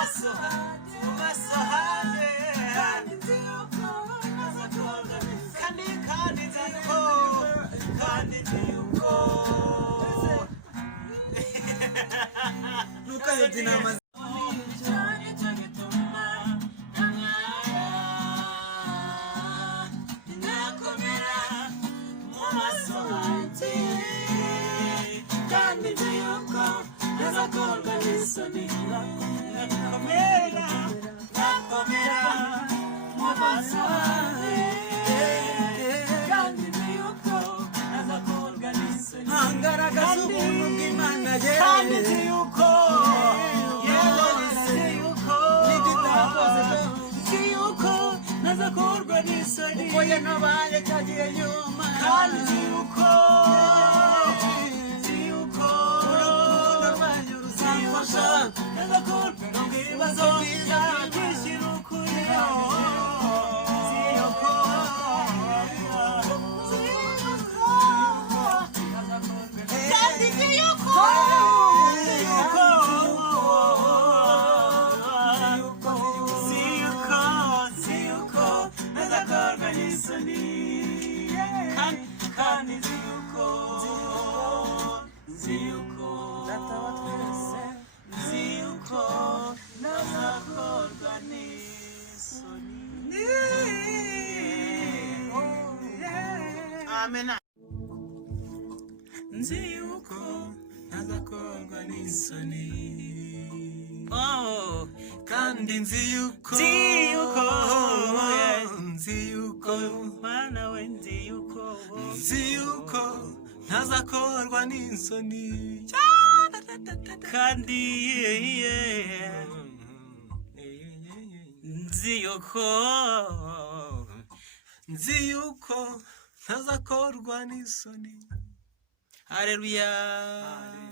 maso hanjye kandi nzi yuko ntazakorwa kandi nzi yuko nuko ayo dinama Oye no vale calle yuma kandi uko no vale urusanga ndakora pero ngibazo bishiruko Amen. Nziyuko nazakorwa n'isoni. Oh, kandi nziyuko mana we nziyuko nazakorwa n'isoni. Kandi nziyuko nazakorwa n'isoni. Hallelujah.